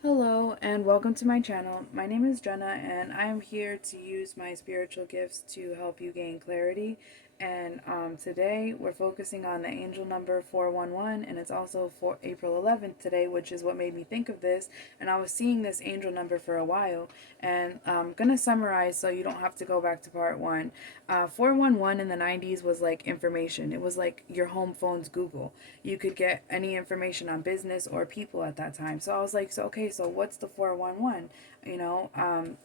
Hello and welcome to my channel. My name is Jenna and I am here to use my spiritual gifts to help you gain clarity. And today we're focusing on the angel number 411, and it's also for April 11th today, which is what made me think of this. And I was seeing this angel number for a while, and I'm going to summarize so you don't have to go back to part one. 411 in the 90s was like information. It was like your home phone's Google. You could get any information on business or people at that time. So I was like, so okay, so what's the 411?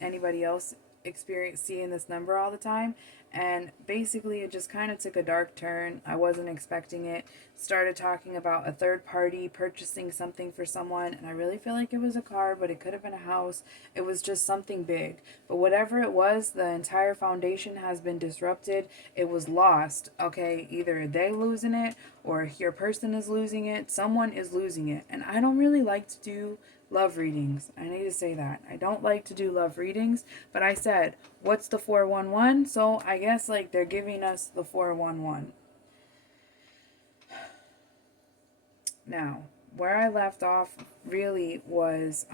Anybody else experience seeing this number all the time? And basically it just kind of took a dark turn. I wasn't expecting it. Started talking about a third party purchasing something for someone, and I really feel like it was a car, but it could have been a house. It was just something big. But whatever it was, the entire foundation has been disrupted. It was lost. Okay, either they losing it or your person is losing it. Someone is losing it. And I don't really like to do love readings. I need to say that. I don't like to do love readings, but I said, what's the 411? So I guess like they're giving us the 411. Now, where I left off really was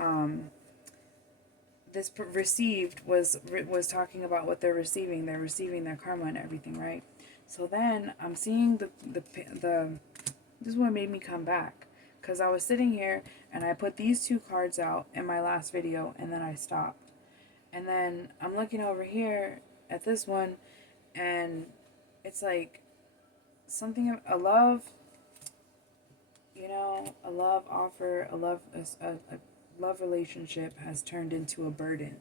this received was talking about what they're receiving. They're receiving their karma and everything, right? So then I'm seeing the this is what made me come back, because I was sitting here and I put these two cards out in my last video and then I stopped. And then I'm looking over here at this one, and it's like something, a love, a love offer, a love relationship has turned into a burden,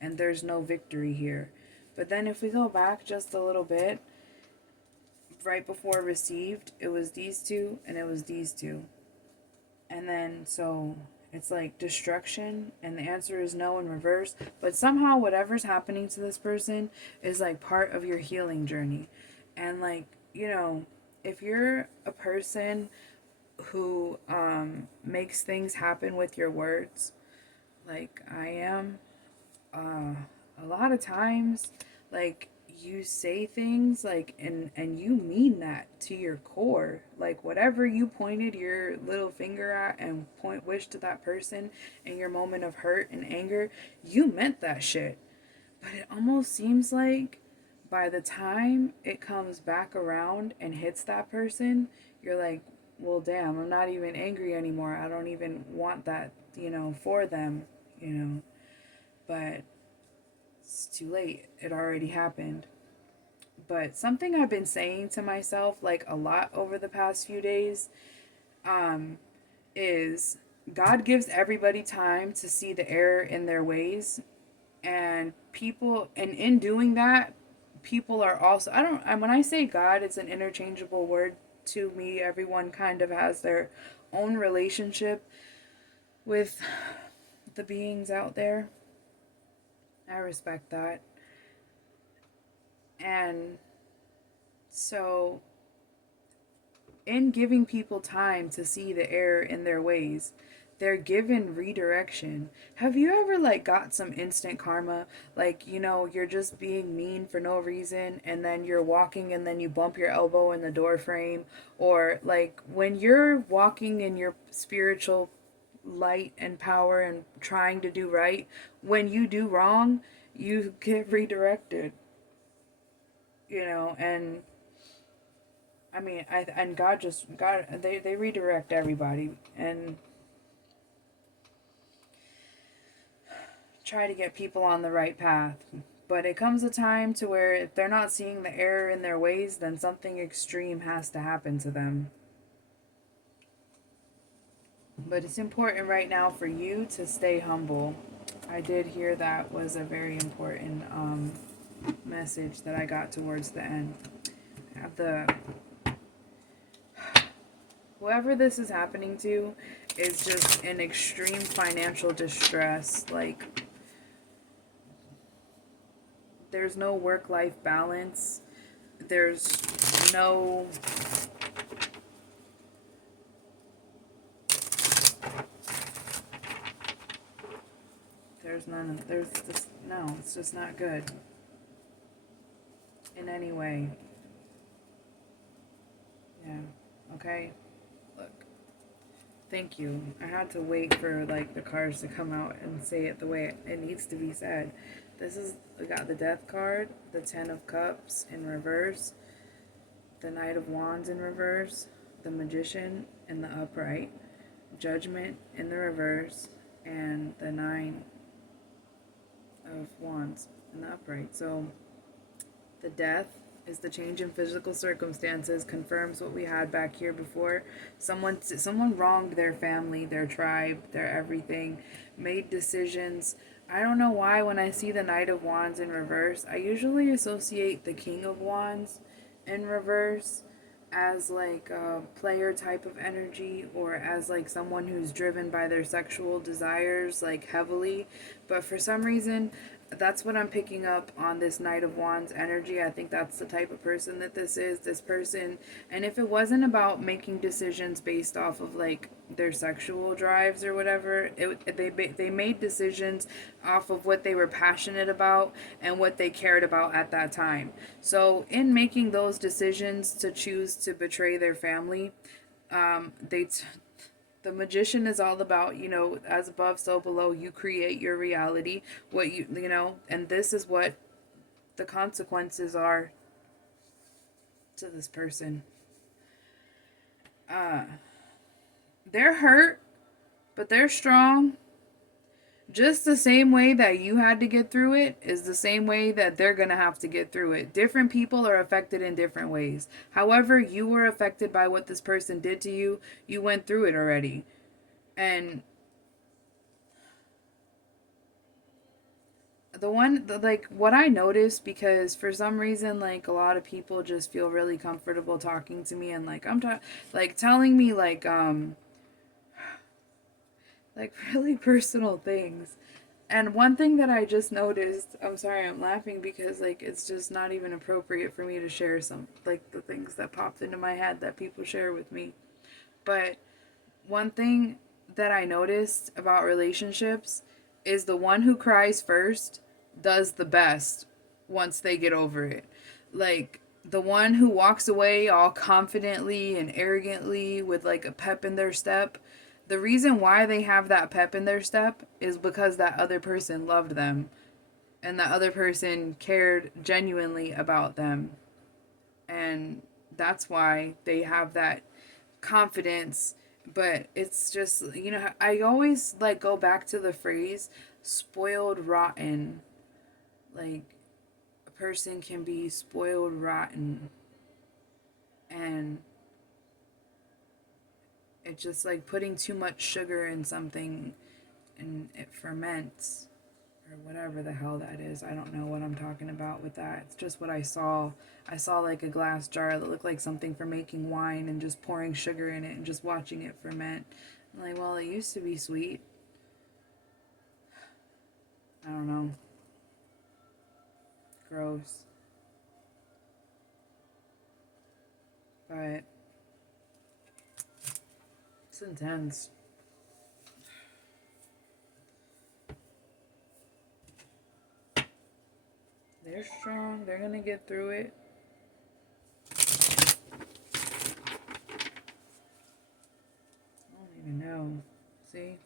and there's no victory here. But then if we go back just a little bit, right before received, it was these two and it was these two. And then so it's like destruction, and the answer is no in reverse. But somehow whatever's happening to this person is like part of your healing journey. And like, if you're a person who makes things happen with your words, like I am, a lot of times, like, you say things like, and you mean that to your core. Like whatever you pointed your little finger at and point wish to that person in your moment of hurt and anger, you meant that shit. But it almost seems like by the time it comes back around and hits that person, you're like, well, damn, I'm not even angry anymore. I don't even want that, for them, you know. But it's too late. It already happened. But something I've been saying to myself like a lot over the past few days um, is God gives everybody time to see the error in their ways. And people, and in doing that, people are also, I don't, and when I say God, it's an interchangeable word to me. Everyone kind of has their own relationship with the beings out there. I respect that. And so, in giving people time to see the error in their ways, they're given redirection. Have you ever like got some instant karma? Like, you're just being mean for no reason, and then you're walking and then you bump your elbow in the door frame, or like when you're walking in your spiritual light and power and trying to do right, when you do wrong, you get redirected, and I mean, God, they redirect everybody and try to get people on the right path. But it comes a time to where if they're not seeing the error in their ways, then something extreme has to happen to them. But it's important right now for you to stay humble. I did hear that was a very important message that I got towards the end. I have the whoever this is happening to is just in extreme financial distress. Like, there's no work-life balance. There's no there's none there's just no, it's just not good in any way. Yeah. Okay. Look. Thank you. I had to wait for like the cards to come out and say it the way it needs to be said. We got the Death card, the Ten of Cups in reverse, the Knight of Wands in reverse, the Magician in the upright, Judgment in the reverse, and the Nine of Wands in the upright. So the Death is the change in physical circumstances, confirms what we had back here before. Someone wronged their family, their tribe, their everything, made decisions. I don't know why when I see the Knight of Wands in reverse, I usually associate the King of Wands in reverse as like a player type of energy, or as like someone who's driven by their sexual desires like heavily. But for some reason, that's what I'm picking up on this Knight of Wands energy. I think that's the type of person that this is. This person, and if it wasn't about making decisions based off of like their sexual drives or whatever, they made decisions off of what they were passionate about and what they cared about at that time. So in making those decisions to choose to betray their family, the Magician is all about, as above so below, you create your reality, what and this is what the consequences are to this person. They're hurt, but they're strong. Just the same way that you had to get through it is the same way that they're going to have to get through it. Different people are affected in different ways. However, you were affected by what this person did to you. You went through it already. And what I noticed, because for some reason, like, a lot of people just feel really comfortable talking to me, and like telling me like really personal things. And one thing that I just noticed, I'm sorry, I'm laughing because like it's just not even appropriate for me to share some like the things that popped into my head that people share with me. But one thing that I noticed about relationships is the one who cries first does the best once they get over it. Like, the one who walks away all confidently and arrogantly with like a pep in their step, the reason why they have that pep in their step is because that other person loved them and that other person cared genuinely about them. And that's why they have that confidence. But it's just, I always like go back to the phrase spoiled rotten. Like, a person can be spoiled rotten, and it's just like putting too much sugar in something and it ferments, or whatever the hell that is. I don't know what I'm talking about with that. It's just what I saw. I saw like a glass jar that looked like something for making wine and just pouring sugar in it and just watching it ferment. I'm like, well, it used to be sweet. I don't know. Gross. But it's intense. They're strong. They're gonna get through it. I don't even know. See?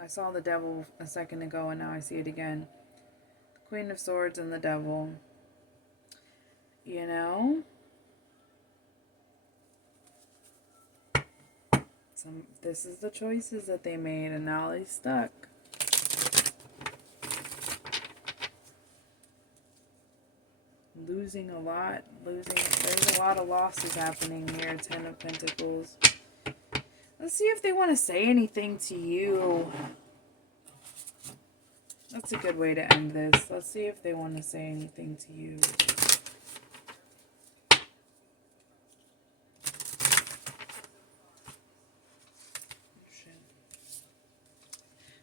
I saw the devil a second ago and now I see it again. The Queen of Swords and the devil. You know? This is the choices that they made, and now they're stuck. Losing a lot. There's a lot of losses happening here. Ten of Pentacles. Let's see if they want to say anything to you. That's a good way to end this. Let's see if they want to say anything to you.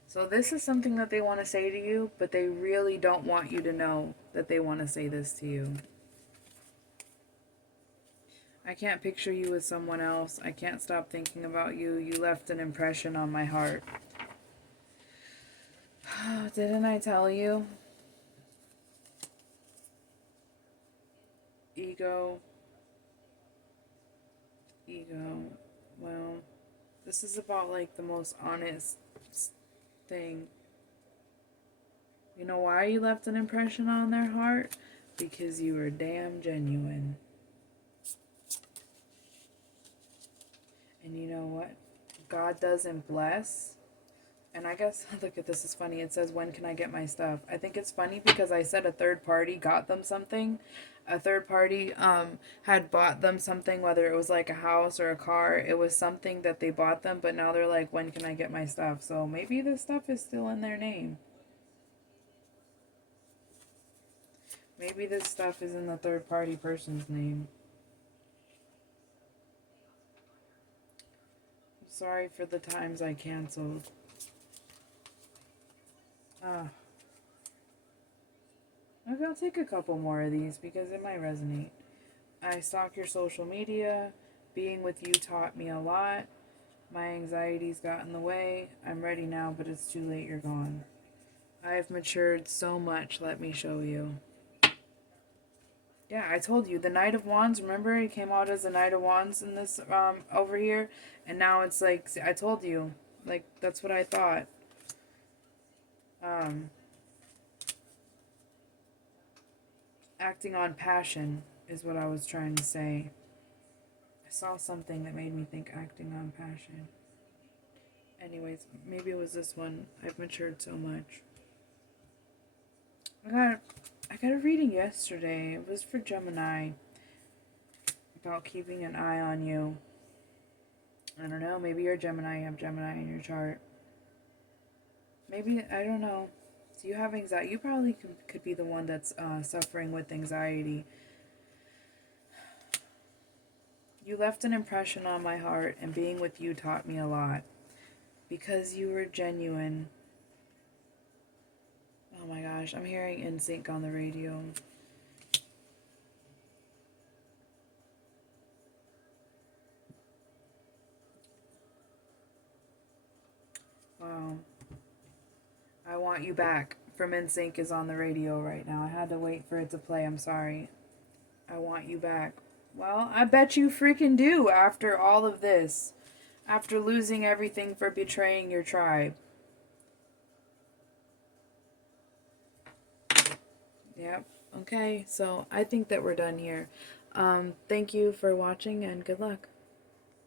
So this is something that they want to say to you, but they really don't want you to know that they want to say this to you. I can't picture you with someone else. I can't stop thinking about you. You left an impression on my heart. Didn't I tell you? Ego. Ego. Well, this is about like the most honest thing. You know why you left an impression on their heart? Because you were damn genuine. And you know what? God doesn't bless. And I guess, look at this, is funny. It says, when can I get my stuff? I think it's funny because I said a third party got them something. A third party had bought them something, whether it was like a house or a car. It was something that they bought them, but now they're like, when can I get my stuff? So maybe this stuff is still in their name. Maybe this stuff is in the third party person's name. Sorry for the times I canceled. Maybe I'll take a couple more of these because it might resonate. I stalk your social media. Being with you taught me a lot. My anxieties got in the way. I'm ready now, but it's too late. You're gone. I've matured so much. Let me show you. Yeah, I told you. The Knight of Wands, remember? It came out as the Knight of Wands in this, over here. And now it's like, I told you. Like, that's what I thought. Acting on passion is what I was trying to say. I saw something that made me think acting on passion. Anyways, maybe it was this one. I've matured so much. I got a reading yesterday. It was for Gemini. About keeping an eye on you. I don't know. Maybe you're Gemini. You have Gemini in your chart. Maybe, I don't know. Do you have anxiety? You probably could be the one that's suffering with anxiety. You left an impression on my heart, and being with you taught me a lot. Because you were genuine. Oh my gosh, I'm hearing NSYNC on the radio. Wow. I Want You Back from NSYNC is on the radio right now. I had to wait for it to play. I'm sorry. I Want You Back. Well, I bet you freaking do after all of this. After losing everything for betraying your tribe. Yep. Okay, so I think that we're done here. Thank you for watching and good luck.